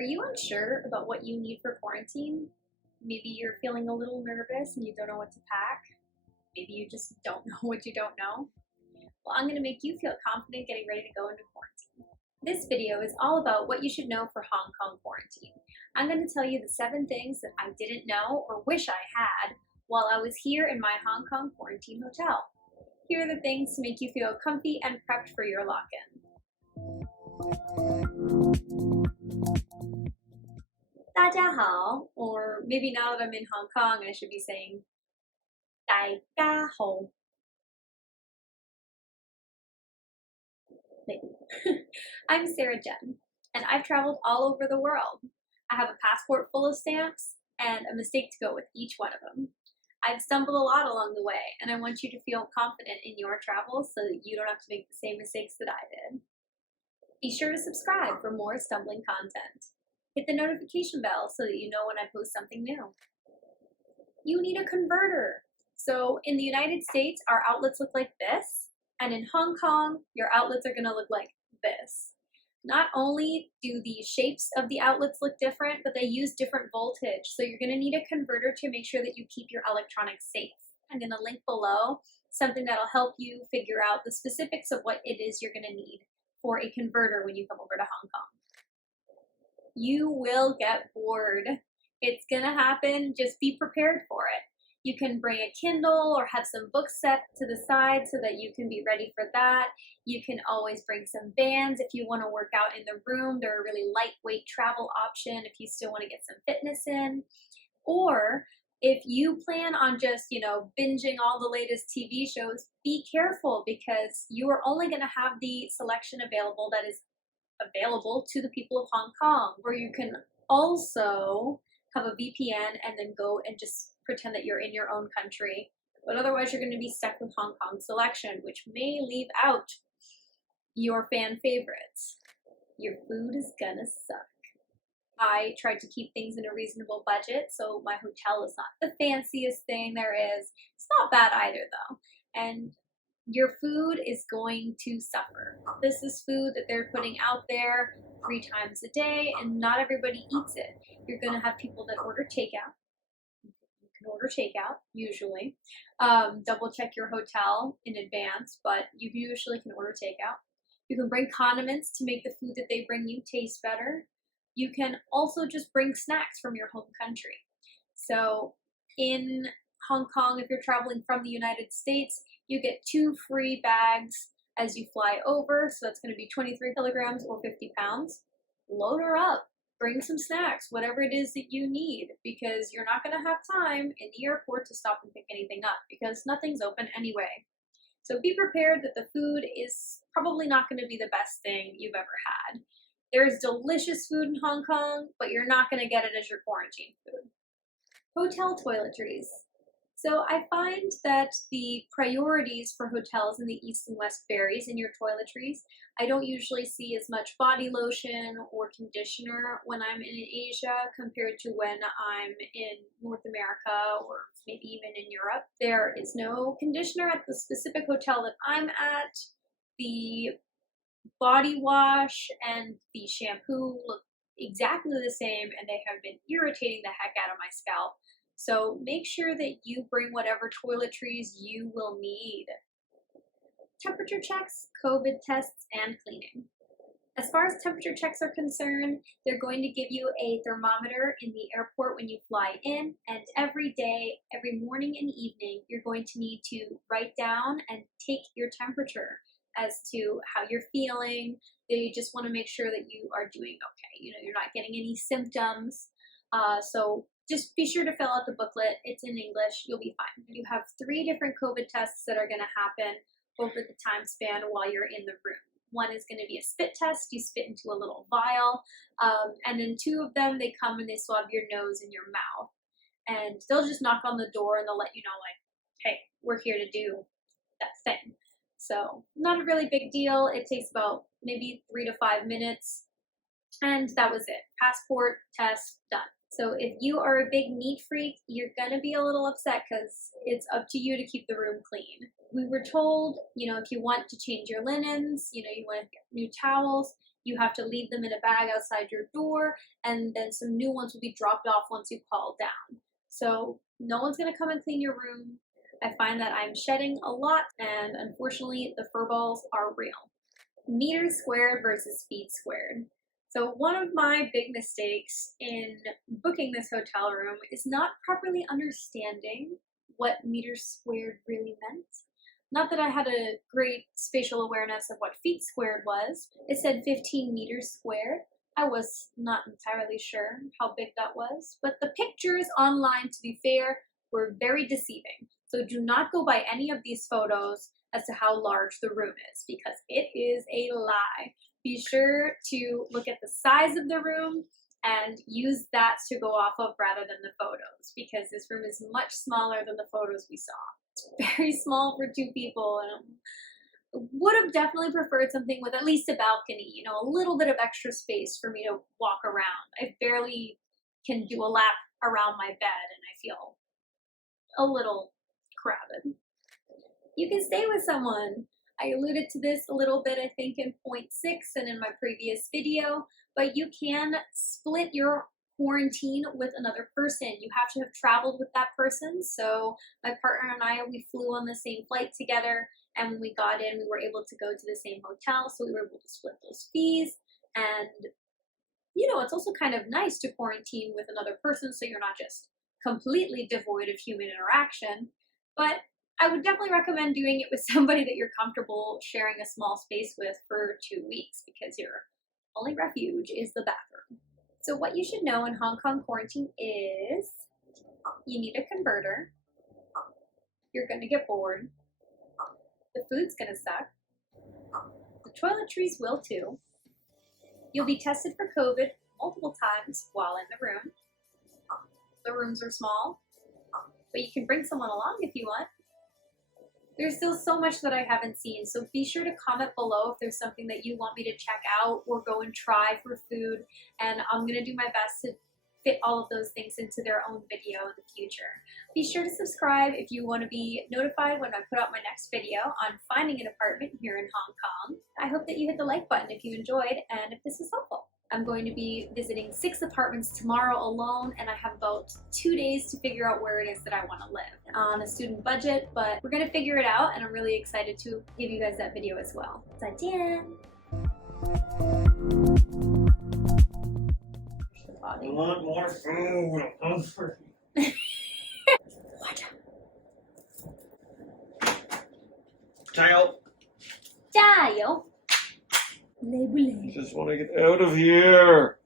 Are you unsure about what you need for quarantine? Maybe you're feeling a little nervous and you don't know what to pack. Maybe you just don't know what you don't know. Well, I'm going to make you feel confident getting ready to go into quarantine. This video is all about what you should know for Hong Kong quarantine. I'm going to tell you the 7 things that I didn't know or wish I had while I was here in my Hong Kong quarantine hotel. Here are the things to make you feel comfy and prepped for your lock-in. 大家好, or maybe now that I'm in Hong Kong, I should be saying 大家好. Maybe. I'm Jenn, and I've traveled all over the world. I have a passport full of stamps and a mistake to go with each one of them. I've stumbled a lot along the way, and I want you to feel confident in your travels so that you don't have to make the same mistakes that I did. Be sure to subscribe for more stumbling content. Hit the notification bell so that you know when I post something new. You need a converter. So in the United States, our outlets look like this, and in Hong Kong, your outlets are gonna look like this. Not only do the shapes of the outlets look different, but they use different voltage. So you're gonna need a converter to make sure that you keep your electronics safe. I'm gonna link below something that'll help you figure out the specifics of what it is you're gonna need for a converter when you come over to Hong Kong. You will get bored. It's gonna happen, just be prepared for it. You can bring a Kindle or have some books set to the side so that you can be ready for that. You can always bring some bands if you want to work out in the room. They're a really lightweight travel option if you still want to get some fitness in. Or if you plan on just, binging all the latest TV shows, be careful because you are only going to have the selection available that is available to the people of Hong Kong, where you can also have a VPN and then go and just pretend that you're in your own country. But otherwise you're going to be stuck with Hong Kong selection, which may leave out your fan favorites. Your food is gonna suck. I tried to keep things in a reasonable budget, so my hotel is not the fanciest thing there is. It's not bad either though. And your food is going to suffer. This is food that they're putting out there 3 times a day, and not everybody eats it. You're going to have people that order takeout. You can order takeout, usually. Double check your hotel in advance, but you usually can order takeout. You can bring condiments to make the food that they bring you taste better. You can also just bring snacks from your home country. So in Hong Kong, if you're traveling from the United States, you get 2 free bags as you fly over, so that's going to be 23 kilograms or 50 pounds. Load her up, bring some snacks, whatever it is that you need, because you're not going to have time in the airport to stop and pick anything up, because nothing's open anyway. So be prepared that the food is probably not going to be the best thing you've ever had. There's delicious food in Hong Kong, but you're not going to get it as your quarantine food. Hotel toiletries. So I find that the priorities for hotels in the East and West varies in your toiletries. I don't usually see as much body lotion or conditioner when I'm in Asia compared to when I'm in North America or maybe even in Europe. There is no conditioner at the specific hotel that I'm at. The body wash and the shampoo look exactly the same, and they have been irritating the heck out of my scalp. So make sure that you bring whatever toiletries you will need. Temperature checks, COVID tests, and cleaning. As far as temperature checks are concerned, they're going to give you a thermometer in the airport when you fly in, and every day, every morning and evening, you're going to need to write down and take your temperature as to how you're feeling. They just want to make sure that you are doing okay. You're not getting any symptoms. So just be sure to fill out the booklet. It's in English. You'll be fine. You have 3 different COVID tests that are going to happen over the time span while you're in the room. One is going to be a spit test. You spit into a little vial. And then 2 of them, they come and they swab your nose and your mouth. And they'll just knock on the door and they'll let you know, like, hey, we're here to do that thing. So not a really big deal. It takes about maybe 3 to 5 minutes. And that was it. Passport, test, done. So if you are a big neat freak, you're going to be a little upset because it's up to you to keep the room clean. We were told, if you want to change your linens, you want to get new towels, You have to leave them in a bag outside your door, and then some new ones will be dropped off once you call down. So no one's gonna come and clean your room. I find that I'm shedding a lot, and unfortunately the fur balls are real. Meters squared versus feet squared. So one of my big mistakes in booking this hotel room is not properly understanding what meters squared really meant. Not that I had a great spatial awareness of what feet squared was. It said 15 meters squared. I was not entirely sure how big that was, but the pictures online, to be fair, were very deceiving. So do not go by any of these photos as to how large the room is, because it is a lie. Be sure to look at the size of the room and use that to go off of rather than the photos, because this room is much smaller than the photos we saw. It's very small for 2 people, and would have definitely preferred something with at least a balcony, you know, a little bit of extra space for me to walk around. I barely can do a lap around my bed, and I feel a little crowded. You can stay with someone. I alluded to this a little bit, I think, in point 6 and in my previous video, but you can split your quarantine with another person. You have to have traveled with that person. So my partner and I, we flew on the same flight together, and when we got in, we were able to go to the same hotel, so we were able to split those fees. And, you know, it's also kind of nice to quarantine with another person so you're not just completely devoid of human interaction. But I would definitely recommend doing it with somebody that you're comfortable sharing a small space with for 2 weeks, because your only refuge is the bathroom. So what you should know in Hong Kong quarantine is you need a converter, you're going to get bored, the food's going to suck, the toiletries will too, you'll be tested for COVID multiple times while in the room, the rooms are small, but you can bring someone along if you want. There's still so much that I haven't seen, so be sure to comment below if there's something that you want me to check out or go and try for food, and I'm going to do my best to fit all of those things into their own video in the future. Be sure to subscribe if you want to be notified when I put out my next video on finding an apartment here in Hong Kong. I hope that you hit the like button if you enjoyed and if this was helpful. I'm going to be visiting 6 apartments tomorrow alone, and I have about 2 days to figure out where it is that I want to live on a student budget, but we're going to figure it out, and I'm really excited to give you guys that video as well. 再见. I want more food. I'm hungry. Tail. 加油! 累不累？ I just want to get out of here.